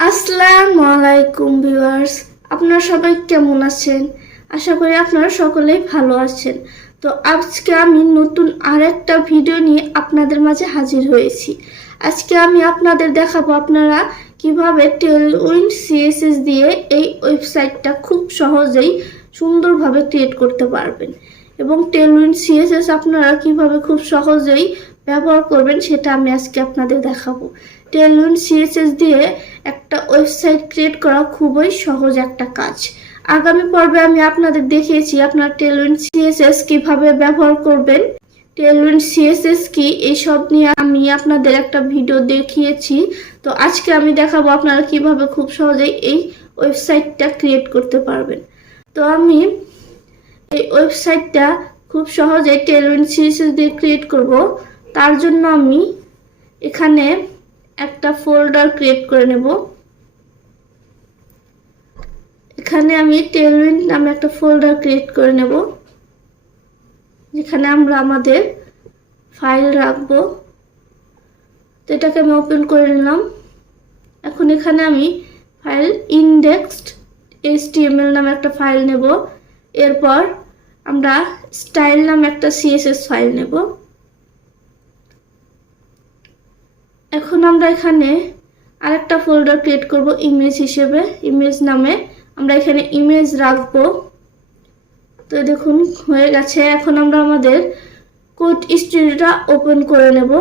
আসসালামু আলাইকুম ভিউয়ার্স, আপনারা সবাই কেমন আছেন? আশা করি আপনারা সকলেই ভালো আছেন। তো আজকে আমি নতুন আরেকটা ভিডিও নিয়ে আপনাদের মাঝে হাজির হয়েছি। আজকে আমি আপনাদের দেখাবো আপনারা কীভাবে টেলউইন্ড সিএসএস দিয়ে এই ওয়েবসাইটটা খুব সহজেই সুন্দরভাবে ক্রিয়েট করতে পারবেন। এবং টেলউইন্ড সিএসএস আপনারা কীভাবে খুব সহজেই ব্যবহার করবেন সেটা আমি আজকে আপনাদের দেখাবো। টেলউইন্ড সিএসএস দিয়ে একটা ওয়েবসাইট ক্রিয়েট করা খুবই সহজ একটা কাজ। আগামী পর্বে আমি আপনাদের দেখিয়েছি আপনার টেলউইন্ড সিএসএস কীভাবে ব্যবহার করবেন। টেলউইন্ড সিএসএস কি এইসব নিয়ে আমি আপনাদের একটা ভিডিও দেখিয়েছি। তো আজকে আমি দেখাবো আপনারা কীভাবে খুব সহজেই এই ওয়েবসাইটটা ক্রিয়েট করতে পারবেন। তো আমি এই ওয়েবসাইটটা খুব সহজে টেলউইন্ড সিএসএস দিয়ে ক্রিয়েট করব। তার জন্য আমি এখানে একটা ফোল্ডার ক্রিয়েট করে নেব। এখানে আমি টেলউইন্ড নামে একটা ফোল্ডার ক্রিয়েট করে নেব। যেখানে আমরা আমাদের ফাইল রাখব। তো এটাকে আমি ওপেন করে নিলাম। এখন এখানে আমি ফাইল ইন্ডেক্সড এইচটিএমএল নামে একটা ফাইল নেব। এরপর আমরা স্টাইল নামে একটা সিএসএস ফাইল নেব। এখন আমরা এখানে আরেকটা ফোল্ডার ক্রিয়েট করব ইমেজ হিসেবে। ইমেজ নামে আমরা এখানে ইমেজ রাখব। তো দেখুন, হয়ে গেছে। এখন আমরা আমাদের কোড স্টুডিওটা ওপেন করে নেব।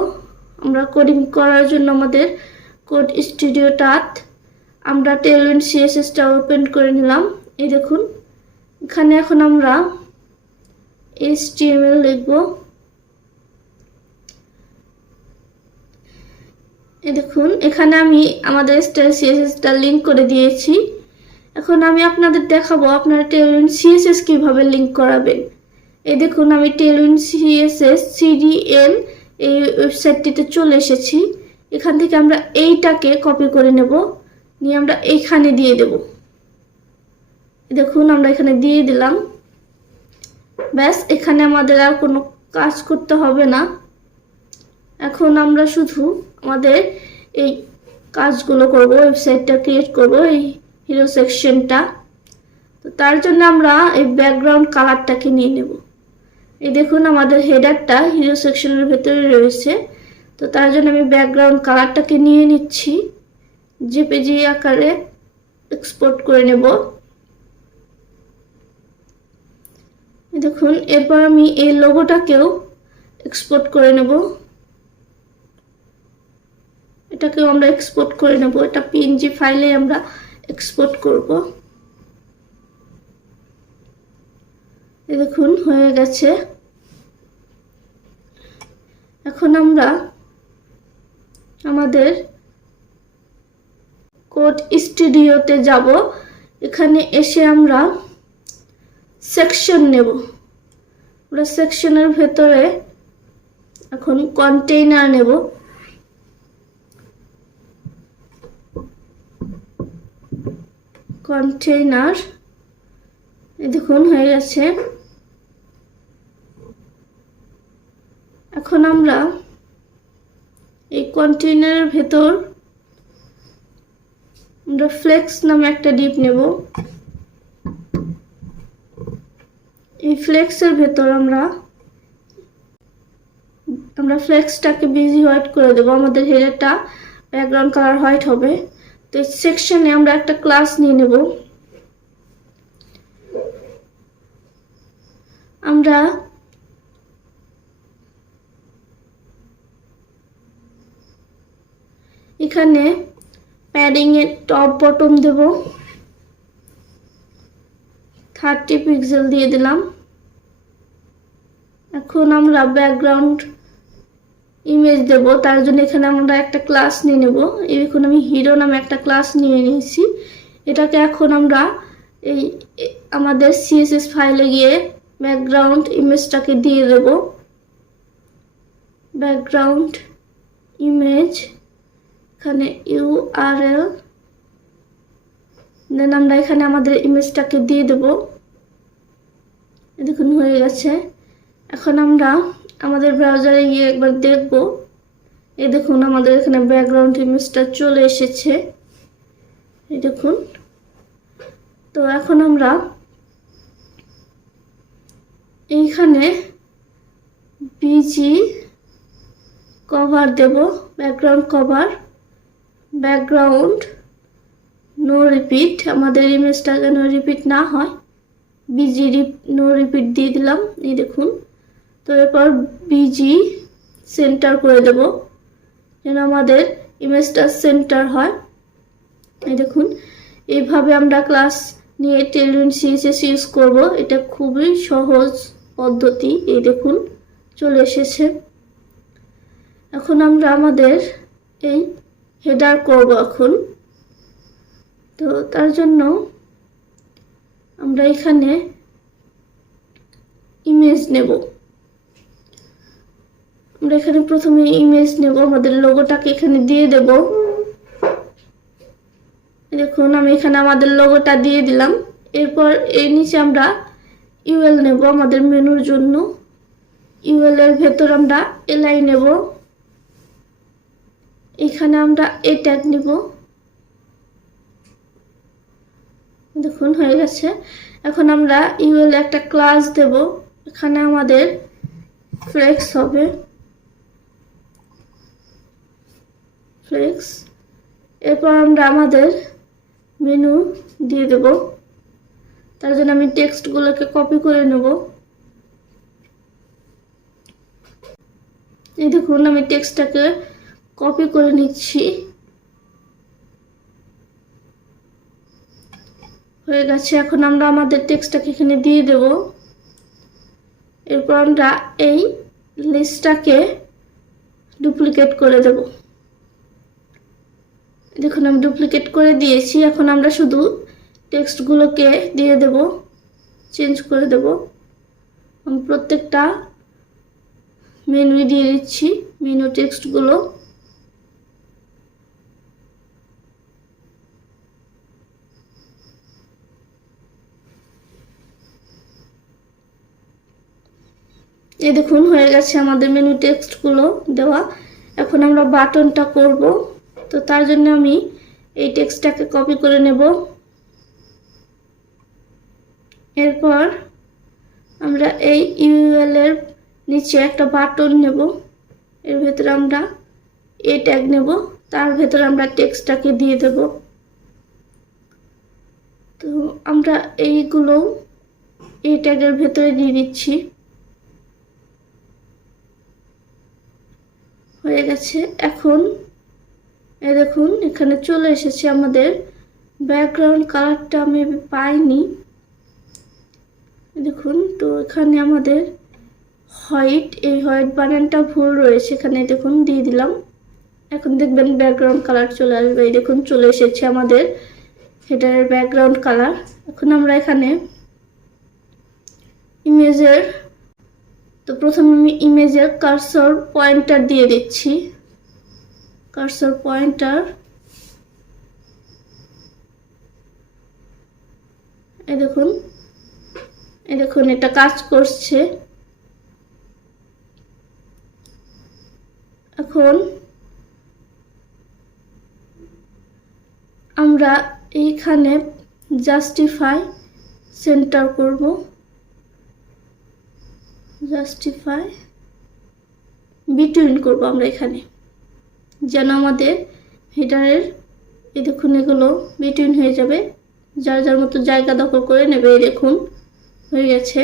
আমরা কোডিং করার জন্য আমাদের কোড স্টুডিওটাত আমরা টেলউইন সিএসএসটা ওপেন করে নিলাম। এই দেখুন, এখানে এখন আমরা এইচটিএমএল লিখব। দেখুন, এখানে আমি আমাদের সিএসএসটা লিঙ্ক করে দিয়েছি। এখন আমি আপনাদের দেখাবো আপনারা টেলউইন সিএসএস কীভাবে লিঙ্ক করাবেন। এই দেখুন, আমি টেলউইন সিএসএস সিডিএল এই ওয়েবসাইটটিতে চলে এসেছি। এখান থেকে আমরা এইটাকে কপি করে নেব। নিয়ে আমরা এইখানে দিয়ে দেব। দেখুন, আমরা এখানে দিয়ে দিলাম। ব্যাস, এখানে আমাদের আর কোনো কাজ করতে হবে না। এখন আমরা শুধু আমাদের এই কাজগুলো করব ওয়েবসাইটটা ক্রিয়েট করব, এই হিরো সেকশনটা তো তার জন্য আমরা এই ব্যাকগ্রাউন্ড কালারটাকে নিয়ে নেব। এই দেখুন আমাদের হেডারটা হিরো সেকশনের ভেতরে রয়েছে। তো তার জন্য আমি ব্যাকগ্রাউন্ড কালারটাকে নিয়ে নিচ্ছি। জেপিজি আকারে এক্সপোর্ট করে নেব। দেখুন, এরপর আমি এই লোগোটাকেও এক্সপোর্ট করে নেব। এটাকেও আমরা এক্সপোর্ট করে নেব। এটা পিএনজি ফাইলে আমরা এক্সপোর্ট করব। দেখুন, হয়ে গেছে। এখন আমরা আমাদের কোড স্টুডিওতে যাব। এখানে এসে আমরা সেকশন নেব। আমরা সেকশনের ভেতরে এখন কন্টেইনার নেব। কন্টেইনার দেখুন, হয়ে গেছে। এখন আমরা এই কন্টেইনারের ভেতর আমরা ফ্লেক্স নামে একটা ডিপ নেব। এই ফ্লেক্সের ভেতর আমরা আমরা ফ্লেক্সটাকে বিজি হোয়াইট করে দেবো। আমাদের হেডারটা ব্যাকগ্রাউন্ড কালার হোয়াইট হবে। তো এই সেকশনে আমরা একটা ক্লাস নিয়ে নেব। আমরা এখানে প্যাডিং এর টপ বটম দেব। থার্টি পিক্সেল দিয়ে দিলাম। এখন আমরা ব্যাকগ্রাউন্ড ইমেজ দেব, তার জন্য এখানে আমরা একটা ক্লাস নিয়ে নেব। এখন আমি হিরো নামে একটা ক্লাস নিয়ে নিয়েছি। এটাকে এখন আমরা এই আমাদের সিএসএস ফাইলে গিয়ে ব্যাকগ্রাউন্ড ইমেজটাকে দিয়ে দেব। ব্যাকগ্রাউন্ড ইমেজ এখানে ইউআরএল দেন আমরা এখানে আমাদের ইমেজটাকে দিয়ে দেব। দেখুন হয়ে গেছে। এখন আমরা আমাদের ব্রাউজারে গিয়ে একবার দেখব। এই দেখুন, আমাদের এখানে ব্যাকগ্রাউন্ড ইমেজটা চলে এসেছে। এই দেখুন। তো এখন আমরা এইখানে বিজি কভার দেব background cover background no repeat আমাদের ইমেজটা যেন রিপিট না হয়। বিজি রিপ নো রিপিট দিয়ে দিলাম। এই দেখুন। তো এরপর বিজি সেন্টার করে দেব। যেন আমাদের ইমেজটা সেন্টার হয়। এই দেখুন, এইভাবে আমরা ক্লাস নিয়ে টেলিউন সিএসএস ইউজ করব। এটা খুবই সহজ পদ্ধতি, এই দেখুন, চলে এসেছে। এখন আমরা আমাদের এই হেডার করব এখন। তো তার জন্য আমরা এখানে ইমেজ নেব। আমরা এখানে প্রথমে ইমেজ নেব, আমাদের লোগোটাকে এখানে দিয়ে দেব। দেখুন, আমি এখানে আমাদের লোগোটা দিয়ে দিলাম। এরপর এর নিচে আমরা ইউএল নেব, আমাদের মেনুর জন্য। ইউএল এর ভেতর আমরা এলআই নেব। এখানে আমরা এ ট্যাগ নেব। দেখুন, হয়ে গেছে। এখন আমরা ইউএল একটা ক্লাস দেব। এখানে আমাদের ফ্লেক্স হবে। ফ্লেক্স এরপর আমরা আমাদের মেনু দিয়ে দেব। তার জন্য আমি টেক্সটগুলোকে কপি করে নেব। এই দেখুন, আমি টেক্সটটাকে কপি করে নিচ্ছি। হয়ে গেছে, এখন আমরা আমাদের টেক্সটটাকে এখানে দিয়ে দেব। এরপর আমরা এই লিস্টটাকে ডুপ্লিকেট করে দেব। দেখুন, আমি ডুপ্লিকেট করে দিয়েছি। এখন আমরা শুধু টেক্সটগুলোকে দিয়ে দেব চেঞ্জ করে দেব। আমি প্রত্যেকটা মেনু দিয়ে দিচ্ছি মেনু টেক্সটগুলো এই দেখুন, হয়ে গেছে আমাদের মেনু টেক্সটগুলো দেওয়া। এখন আমরা বাটনটা করব। তো তার জন্য আমি এই টেক্সটটাকে কপি করে নেব। এরপর আমরা এই ইউএল এর নিচে একটা বাটন নেব। এর ভেতরে আমরা এ ট্যাগ নেব। তার ভেতরে আমরা টেক্সটটাকে দিয়ে দেব। তো আমরা এইগুলো এই ট্যাগের ভেতরে দিয়ে দিচ্ছি। হয়ে গেছে। এখন এ দেখুন, এখানে চলে এসেছে আমাদের ব্যাকগ্রাউন্ড কালারটা আমি পাইনি। দেখুন, তো এখানে আমাদের হোয়াইট এই হোয়াইট বানানটা ভুল রয়েছে, এখানে দেখুন, দিয়ে দিলাম। এখন দেখবেন ব্যাকগ্রাউন্ড কালার চলে আসবে। এই দেখুন, চলে এসেছে আমাদের হেডারের ব্যাকগ্রাউন্ড কালার এখন আমরা এখানে ইমেজের তো প্রথমে আমি ইমেজের কার্সর পয়েন্টার দিয়ে দিচ্ছি। কার্সর পয়েন্টার এই দেখুন এই দেখুন, এটা কাজ করছে। এখন আমরা এইখানে জাস্টিফাই সেন্টার করব। জাস্টিফাই বিটুইন করব আমরা এখানে। যেন আমাদের হেডারের এই দেখুন এগুলো বিটুইন হয়ে যাবে। যার যার মতো জায়গা দখল করে নেবে, এই দেখুন, হয়ে গেছে।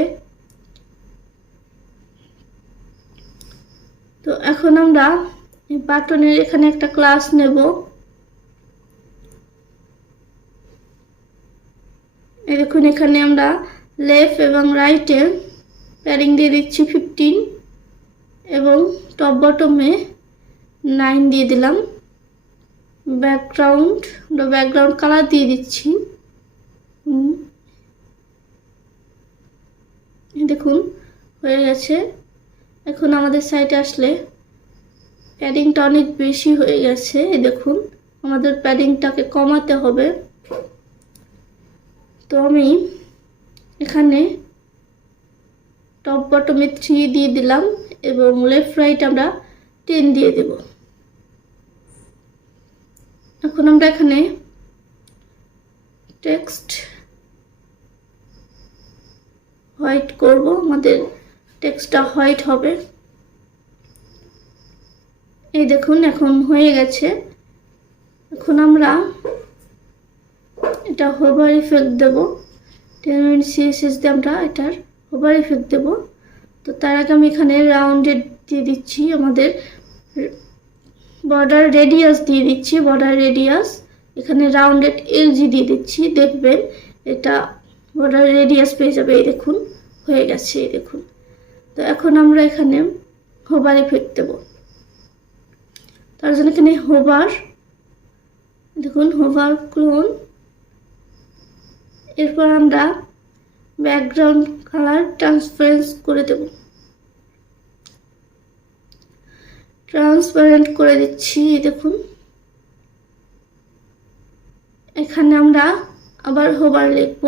তো এখন আমরা বাটনের এখানে একটা ক্লাস নেব। এই দেখুন, এখানে আমরা লেফট এবং রাইটে প্যারিং দিয়ে দিচ্ছি ফিফটিন এবং টপ বটমে নাইন দিয়ে দিলাম। ব্যাকগ্রাউন্ড ব্যাকগ্রাউন্ড কালার দিয়ে দিচ্ছি। দেখুন, হয়ে গেছে। এখন আমাদের সাইটে আসলে প্যাডিংটা অনেক বেশি হয়ে গেছে। দেখুন, আমাদের প্যাডিংটাকে কমাতে হবে। তো আমি এখানে টপ বটমে থ্রি দিয়ে দিলাম এবং লেফট রাইট আমরা টেন দিয়ে দেব। এখন আমরা এখানে টেক্সট হোয়াইট করব। আমাদের টেক্সটটা হোয়াইট হবে। এই দেখুন, এখন হয়ে গেছে। এখন আমরা এটা হোভার ইফেক্ট দেব। টেন মিনিট সিএসএস দিয়ে আমরা এটার হোভার ইফেক্ট দেব। তো তার আগে আমি এখানে রাউন্ডেড দিয়ে দিচ্ছি আমাদের বর্ডার রেডিয়াস দিয়ে দিচ্ছি বর্ডার রেডিয়াস এখানে রাউন্ডেড এলজি দিয়ে দিচ্ছি, দেখবেন এটা বর্ডার রেডিয়াস পেয়ে যাবে, এই দেখুন, হয়ে গেছে, এই দেখুন। তো এখন আমরা এখানে হোভার ইফেক্ট দেবো। তার জন্য এখানে হোবার দেখুন হোভার ক্লোন এরপর আমরা ব্যাকগ্রাউন্ড কালার ট্রান্সপারেন্স করে দেব। ট্রান্সপারেন্ট করে দিচ্ছি দেখুন। এখানে আমরা আবার হোবার লিখব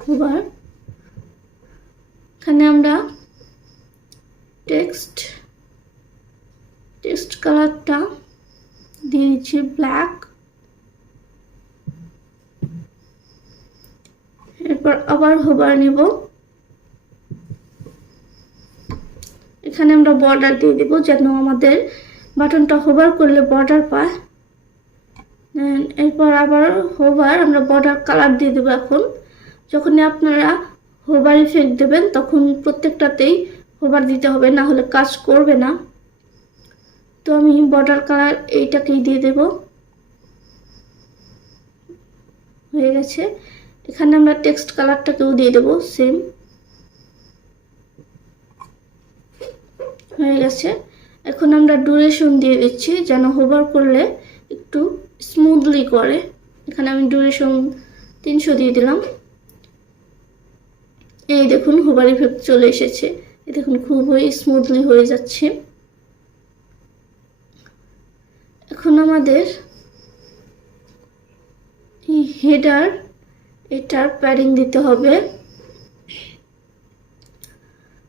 হোবার এখানে আমরা টেক্সট টেক্সট কালারটা দিয়ে দিচ্ছি ব্ল্যাক এরপর আবার হোবার নিব। এখানে আমরা বর্ডার দিয়ে দিব যেন আমাদের বাটনটা হোভার করলে বর্ডার পায়। এরপর আবার হোভার আমরা বর্ডার কালার দিয়ে দেবো এখন। যখনই আপনারা হোভার ইফেক্ট দেবেন, তখন প্রত্যেকটাতেই হোভার দিতে হবে, না হলে কাজ করবে না। তো আমি বর্ডার কালার এইটাকেই দিয়ে দেব। হয়ে গেছে। এখানে আমরা টেক্সট কালারটাকেও দিয়ে দেব সেম হয়ে গেছে। এখন আমরা ডুরেশন দিয়ে দিচ্ছি, যেন হোভার করলে একটু স্মুথলি করে। এখানে আমি ডুরেশন তিনশো দিয়ে দিলাম। এই দেখুন হোভার ইফেক্ট চলে এসেছে। এই দেখুন, খুবই স্মুথলি হয়ে যাচ্ছে। এখন আমাদের হেডার এটার প্যাডিং দিতে হবে।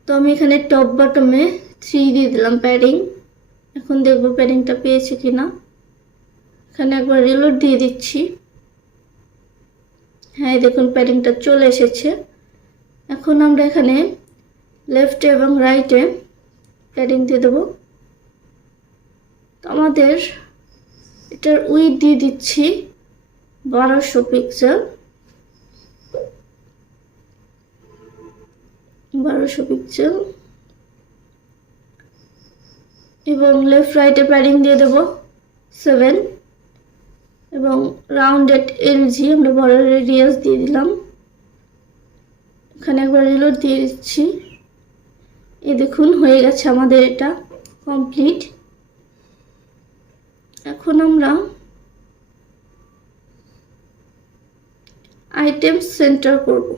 তো আমি এখানে টপ বটমে থ্রি দিয়ে দিলাম প্যাডিং এখন দেখব প্যাডিংটা পেয়েছে কিনা। এখানে একবার রিলোড দিয়ে দিচ্ছি। হ্যাঁ দেখুন প্যাডিংটা চলে এসেছে। এখন আমরা এখানে লেফটে এবং রাইটে প্যাডিং দিয়ে দেবো। তো আমাদের এটার উইথ দিয়ে দিচ্ছি বারোশো পিক্সেল বারোশো পিক্সেল এবং লেফট রাইটে প্যাডিং দিয়ে দেবো সেভেন এবং রাউন্ডেড এলজি আমরা বড় রেডিয়াস দিয়ে দিলাম। এখানে একবার রিলোড দিয়ে দিচ্ছি। এই দেখুন, হয়ে গেছে আমাদের এটা কমপ্লিট এখন আমরা আইটেম সেন্টার করব।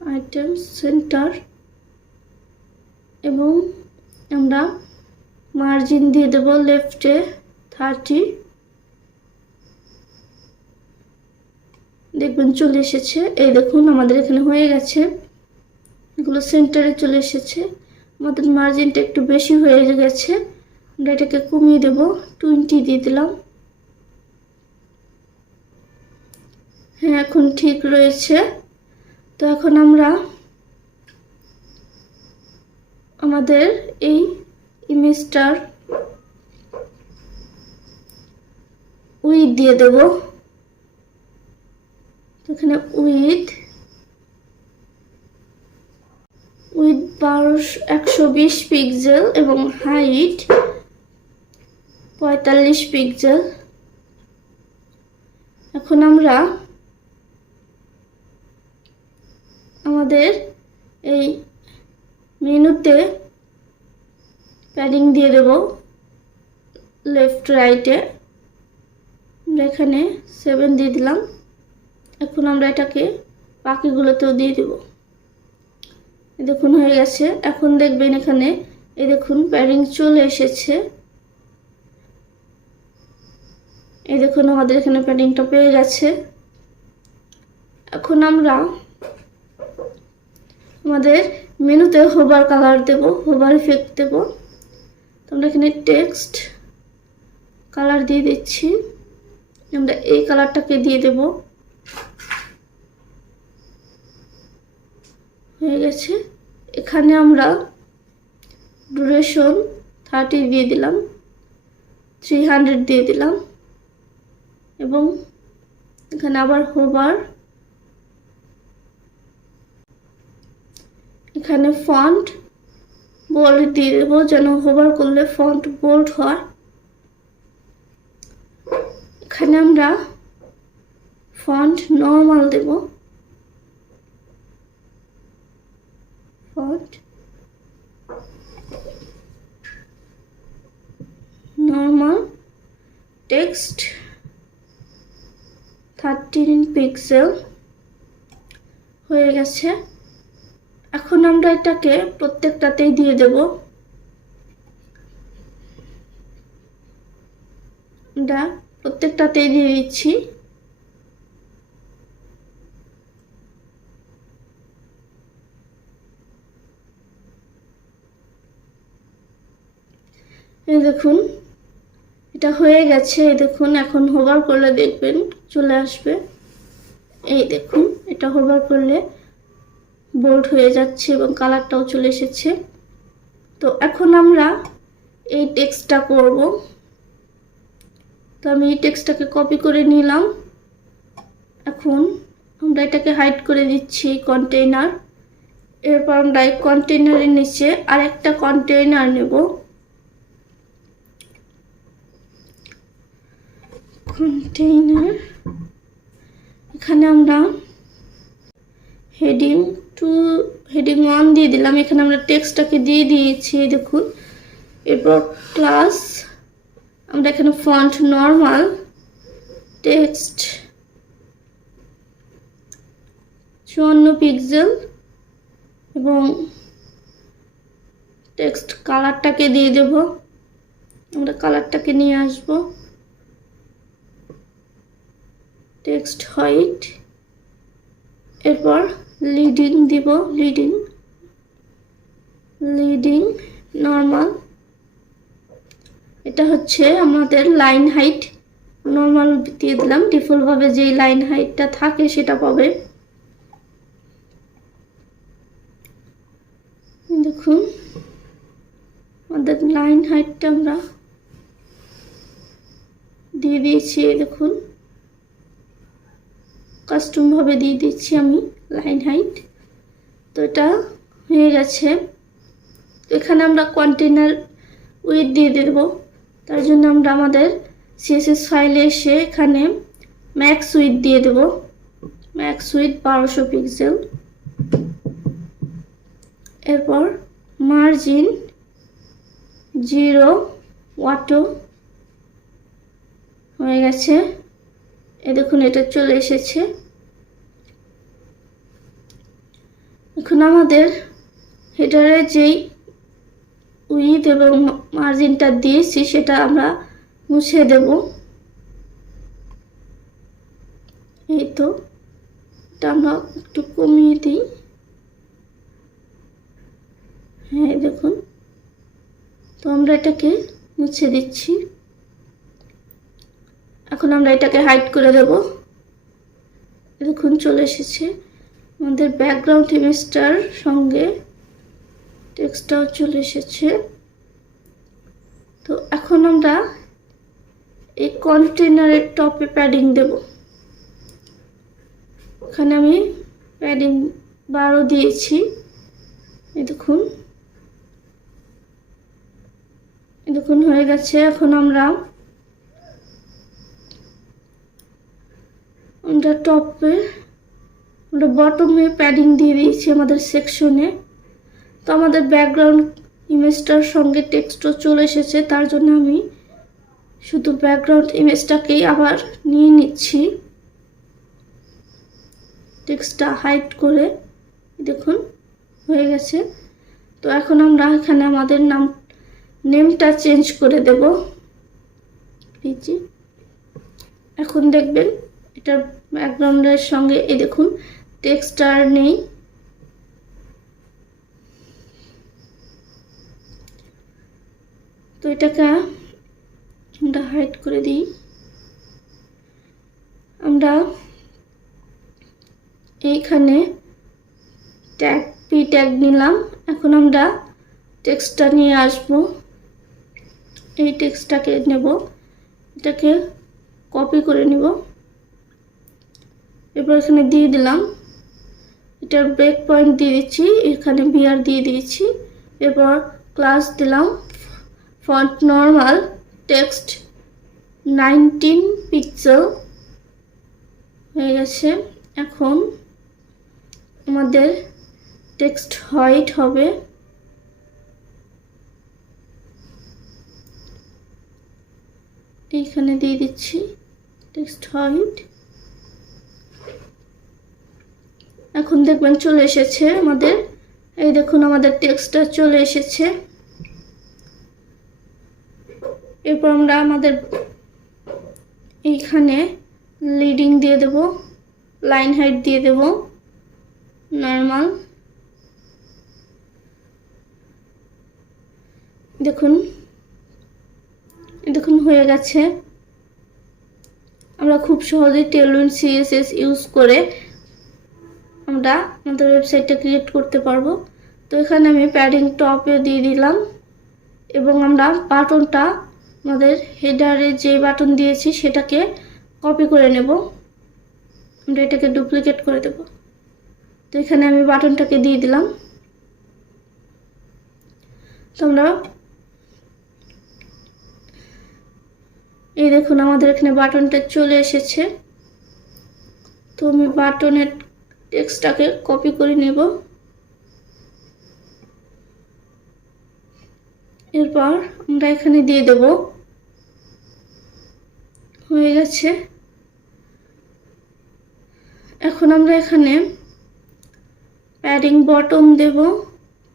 আইটেম সেন্টার এবং আমরা মার্জিন দিয়ে দেব লেফটে থার্টি দেখবেন চলে এসেছে। এই দেখুন, আমাদের এখানে হয়ে গেছে। এগুলো সেন্টারে চলে এসেছে। আমাদের মার্জিনটা একটু বেশি হয়ে গেছে। আমরা এটাকে কমিয়ে দেব। টোয়েন্টি দিয়ে দিলাম। হ্যাঁ এখন ঠিক রয়েছে। তো এখন আমরা আমাদের এই ইমেজটার উইথ দিয়ে দেব। এখানে উইথ উইথ বারোশো, একশো বিশ পিক্সেল এবং হাইট পঁয়তাল্লিশ পিক্সেল এখন আমরা আমাদের এই মেনুতে প্যাডিং দিয়ে দেব। লেফট, রাইটে। আমরা এখানে সেভেন দিয়ে দিলাম। এখন আমরা এটাকে বাকিগুলোতেও দিয়ে দেব। দেখুন, হয়ে গেছে। এখন দেখবেন এখানে এই দেখুন, প্যাডিং চলে এসেছে। এই দেখুন, আমাদের এখানে প্যাডিংটা পেয়ে গেছে। এখন আমরা আমাদের মেনুতে হোবার কালার দেব, হোবার ইফেক্ট দেব। আমরা এখানে টেক্সট কালার দিয়ে দিচ্ছি। আমরা এই কালারটাকে দিয়ে দেব। হয়ে গেছে। এখানে আমরা ডুরেশন থার্টি দিয়ে দিলাম থ্রি হান্ড্রেড দিয়ে দিলাম। এবং এখানে আবার হোবার এখানে ফন্ট বোল্ড দিয়ে দেবো, যেন হোভার করলে ফন্ট বোল্ড হয়। এখানে আমরা ফন্ট নর্মাল দেব। Font normal text thirteen pixel হয়ে গেছে। এখন আমরা এটাকে প্রত্যেকটাতেই দিয়ে দেব। আমরা প্রত্যেকটাতেই দিয়ে দিচ্ছি। এই দেখুন, এটা হয়ে গেছে। এই দেখুন, এখন হোভার করলে দেখবেন চলে আসবে। এই দেখুন, এটা হোভার করলে বোল্ড হয়ে যাচ্ছে এবং কালারটাও চলে এসেছে। তো এখন আমরা এই টেক্সটটা করব। তো আমি এই টেক্সটটাকে কপি করে নিলাম। এখন আমরা এটাকে হাইড করে দিচ্ছি কন্টেইনার এরপর আমরা এই কন্টেইনারের নিচে আরেকটা কন্টেইনার নেব। কন্টেইনার এখানে আমরা হেডিং টু হেডিং ওয়ান দিয়ে দিলাম। এখানে আমরা টেক্সটটাকে দিয়ে দিয়েছি দেখুন। এরপর ক্লাস আমরা এখানে ফন্ট নর্মাল টেক্সট চুয়ান্ন পিক্সেল এবং টেক্সট কালারটাকে দিয়ে দেব। আমরা কালারটাকে নিয়ে আসব। টেক্সট হোয়াইট এরপর লিডিং দিব লিডিং লিডিং নর্মাল এটা হচ্ছে আমাদের লাইন হাইট নর্মাল দিয়ে দিলাম ডিফল্টভাবে যেই লাইন হাইটটা থাকে সেটা পাবে। দেখুন, আমাদের লাইন হাইটটা আমরা দিয়ে দিয়েছি, দেখুন। কাস্টমভাবে দিয়ে দিচ্ছি আমি। Line height. তো এটা হয়ে গেছে। এখানে আমরা কন্টেনার উইথ দিয়ে দেবো। তার জন্য আমরা আমাদের সিএসএস ফাইলে এসে এখানে ম্যাক্স উইথ দিয়ে দেবো। ম্যাক্স উইথ বারোশো পিক্সেল এরপর মার্জিন জিরো ওয়াটো হয়ে গেছে। এ দেখুন, এটা চলে এসেছে। এখন আমাদের হেডারে যেই উইথ এবং মার্জিনটা দিয়েছি, সেটা আমরা মুছে দেব। এই তো, এটা আমরা একটু কমিয়ে দিই। হ্যাঁ দেখুন। তো আমরা এটাকে মুছে দিচ্ছি। এখন আমরা এটাকে হাইড করে দেব। দেখুন, চলে এসেছে। আমাদের ব্যাকগ্রাউন্ড ইমেজটার সঙ্গে টেক্সটটাও চলে এসেছে। তো এখন আমরা এই কন্টেনারের টপে প্যাডিং দেব। এখানে আমি প্যাডিং বারো দিয়েছি। এই দেখুন। দেখুন, হয়ে গেছে। এখন আমরা আমরা টপে আমরা বটমে প্যাডিং দিয়ে দিয়েছি আমাদের সেকশনে তো আমাদের ব্যাকগ্রাউন্ড ইমেজটার সঙ্গে টেক্সটও চলে এসেছে, তার জন্য আমি শুধু ব্যাকগ্রাউন্ড ইমেজটাকেই আবার নিয়ে নিচ্ছি। টেক্সটটা হাইড করে দেখুন, হয়ে গেছে। তো এখন আমরা এখানে আমাদের নাম নেমটা চেঞ্জ করে দেব। পিজি এখন দেখবেন, এটা ব্যাকগ্রাউন্ডের সঙ্গে, এই দেখুন টেক্সট আর নেই। তো এটাকে আমরা হাইড করে দিই। আমরা এইখানে ট্যাগ পি ট্যাগ নিলাম। এখন আমরা টেক্সটটা নিয়ে আসব। এই টেক্সটটাকে নেব। এটাকে কপি করে নিব। এরপর এখানে দিয়ে দিলাম। এটার ব্রেক পয়েন্ট দিয়ে দিচ্ছি, এখানে বিয়ার দিয়ে দিয়েছি, এরপর ক্লাস দিলাম font normal text nineteen pixel হয়ে গেছে। এখন আমাদের টেক্সট হোয়াইট হবে। এইখানে দিয়ে দিচ্ছি টেক্সট হোয়াইট এখন দেখবেন চলে এসেছে আমাদের। এই দেখুন আমাদের টেক্সটটা চলে এসেছে। এরপর আমরা আমাদের এইখানে লিডিং দিয়ে দেব লাইন হাইট দিয়ে দেব নর্মাল দেখুন দেখুন হয়ে গেছে। আমরা খুব সহজেই টেলুইন সিএসএস ইউজ করে আমরা আমাদের ওয়েবসাইটটা ক্রিয়েট করতে পারব। তো এখানে আমি প্যাডিং টপে দিয়ে দিলাম এবং আমরা বাটনটা আমাদের হেডারে যে বাটন দিয়েছি সেটাকে কপি করে নেব। আমরা এটাকে ডুপ্লিকেট করে দেব। তো এখানে আমি বাটনটাকে দিয়ে দিলাম। তো আমরা এই দেখুন আমাদের এখানে বাটনটা চলে এসেছে। তো আমি বাটনের টেক্সটটাকে কপি করে নেব। এরপর আমরা এখানে দিয়ে দেব। হয়ে গেছে। এখন আমরা এখানে প্যাডিং বটম দেব।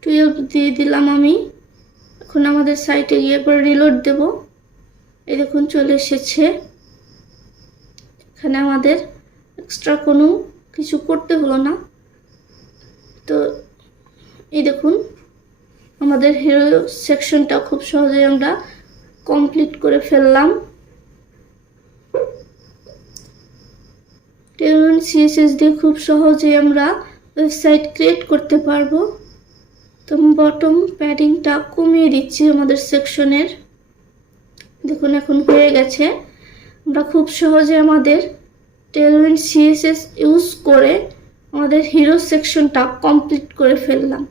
টুয়েলভ দিয়ে দিলাম আমি। এখন আমাদের সাইটে গিয়ে পর রিলোড দেব। এই দেখুন চলে এসেছে। এখানে আমাদের এক্সট্রা কোনো কিছু করতে হলো না। তো এই দেখুন, আমাদের হিরো সেকশনটা খুব সহজেই আমরা কমপ্লিট করে ফেললাম। টেলন সিএসএস দিয়ে খুব সহজেই আমরা ওয়েবসাইট ক্রিয়েট করতে পারব। তো বটম প্যাডিংটা কমিয়ে দিচ্ছি আমাদের সেকশনের দেখুন, এখন হয়ে গেছে। আমরা খুব সহজে আমাদের টেলউইন সিএসএস ইউজ করে আমাদের হিরো সেকশনটা কমপ্লিট করে ফেললাম।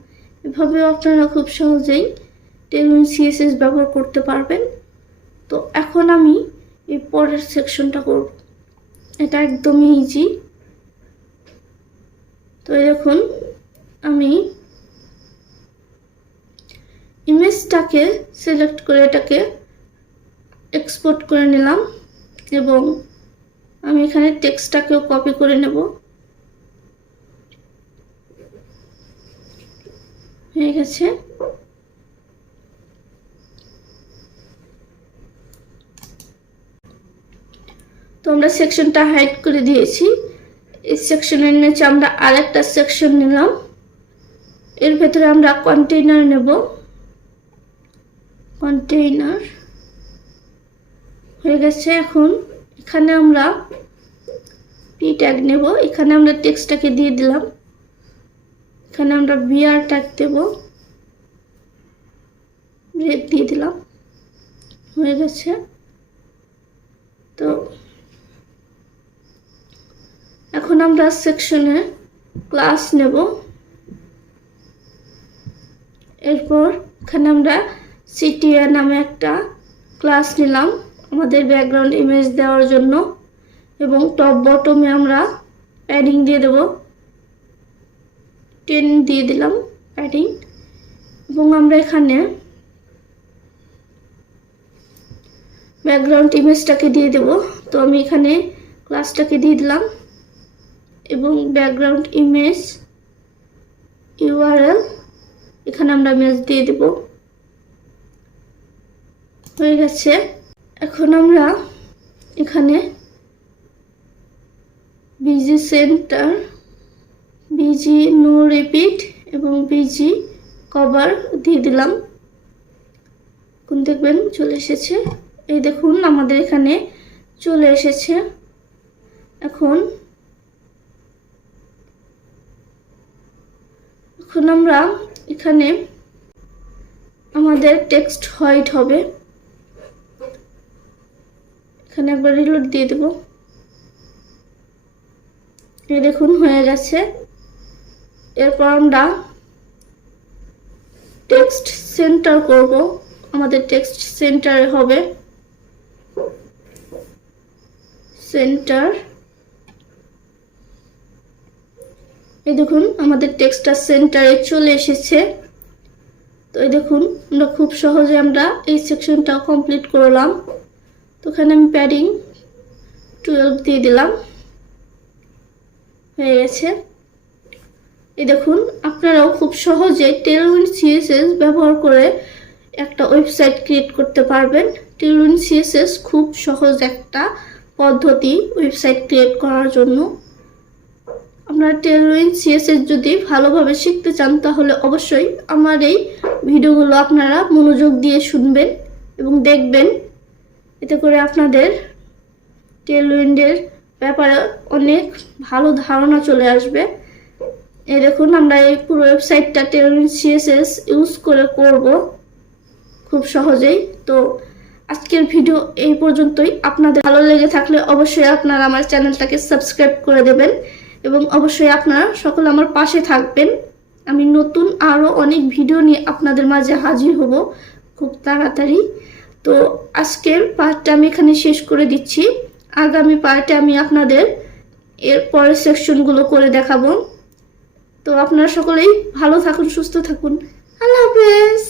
এভাবেও আপনারা খুব সহজেই টেলউইন সিএসএস ব্যবহার করতে পারবেন। তো এখন আমি এই পরের সেকশনটা করব। এটা একদমই ইজি তো এই দেখুন, আমি ইমেজটাকে সিলেক্ট করে এটাকে এক্সপোর্ট করে নিলাম এবং আমি এখানে টেক্সটটাকেও কপি করে নেব। হয়ে গেছে। তো আমরা সেকশনটা হাইড করে দিয়েছি। এই সেকশনের নিচে আমরা আরেকটা সেকশন নিলাম। এর ভেতরে আমরা কন্টেইনার নেব। কন্টেইনার হয়ে গেছে এখন। এখানে আমরা পি ট্যাগ নেব। এখানে আমরা টেক্সটটাকে দিয়ে দিলাম। এখানে আমরা বিআর ট্যাগ দেব। রেড দিয়ে দিলাম। হয়ে গেছে। তো এখন আমরা সেকশনে ক্লাস নেব। এরপর এখানে আমরা সিটিএ নামে একটা ক্লাস নিলাম। আমাদের ব্যাকগ্রাউন্ড ইমেজ দেওয়ার জন্য এবং টপ বটমে আমরা প্যাডিং দিয়ে দেব। টেন দিয়ে দিলাম প্যাডিং এবং আমরা এখানে ব্যাকগ্রাউন্ড ইমেজটাকে দিয়ে দেব। তো আমি এখানে ক্লাসটাকে দিয়ে দিলাম এবং ব্যাকগ্রাউন্ড ইমেজ ইউআরএল এখানে আমরা ইমেজ দিয়ে দেব। হয়ে গেছে। এখন আমরা এখানে BG centre BG no repeat এবং বিজি কভার দিয়ে দিলাম। এখন দেখবেন চলে এসেছে। এই দেখুন, আমাদের এখানে চলে এসেছে। এখন এখন আমরা এখানে আমাদের টেক্সট হোয়াইট হবে। এখানে একবার রিলোড দিয়ে দেব। এই দেখুন, হয়ে গেছে। এরপর আমরা টেক্সট সেন্টার করব। আমাদের টেক্সট সেন্টারে হবে সেন্টার এই দেখুন, আমাদের টেক্সটটা সেন্টারে চলে এসেছে। তো এই দেখুন, আমরা খুব সহজে আমরা এই সেকশনটা কমপ্লিট করলাম। তো ওখানে আমি প্যাডিং টুয়েলভ দিয়ে দিলাম। হয়ে গেছে। এই দেখুন, আপনারাও খুব সহজে টেলউইন সিএসএস ব্যবহার করে একটা ওয়েবসাইট ক্রিয়েট করতে পারবেন। টেলউইন সিএসএস খুব সহজ একটা পদ্ধতি ওয়েবসাইট ক্রিয়েট করার জন্য। আপনারা টেলউইন সিএসএস যদি ভালোভাবে শিখতে চান, তাহলে অবশ্যই আমার এই ভিডিওগুলো আপনারা মনোযোগ দিয়ে শুনবেন এবং দেখবেন। এতে করে আপনাদের টেলউইন্ডের ব্যাপারে অনেক ভালো ধারণা চলে আসবে। এই দেখুন, আমরা এই পুরো ওয়েবসাইটটা টেলউইন সিএসএস ইউজ করে করব খুব সহজেই। তো আজকের ভিডিও এই পর্যন্তই। আপনাদের ভালো লেগে থাকলে অবশ্যই আপনারা আমার চ্যানেলটাকে সাবস্ক্রাইব করে দেবেন এবং অবশ্যই আপনারা সকল আমার পাশে থাকবেন। আমি নতুন আরও অনেক ভিডিও নিয়ে আপনাদের মাঝে হাজির হব। খুব তাড়াতাড়ি। তো আজকের পার্টটা আমি এখানে শেষ করে দিচ্ছি। আগামী পার্টে আমি আপনাদের এর পরের সেকশনগুলো করে দেখাবো। তো আপনারা সকলেই ভালো থাকুন, সুস্থ থাকুন। আল্লাহ হাফেজ।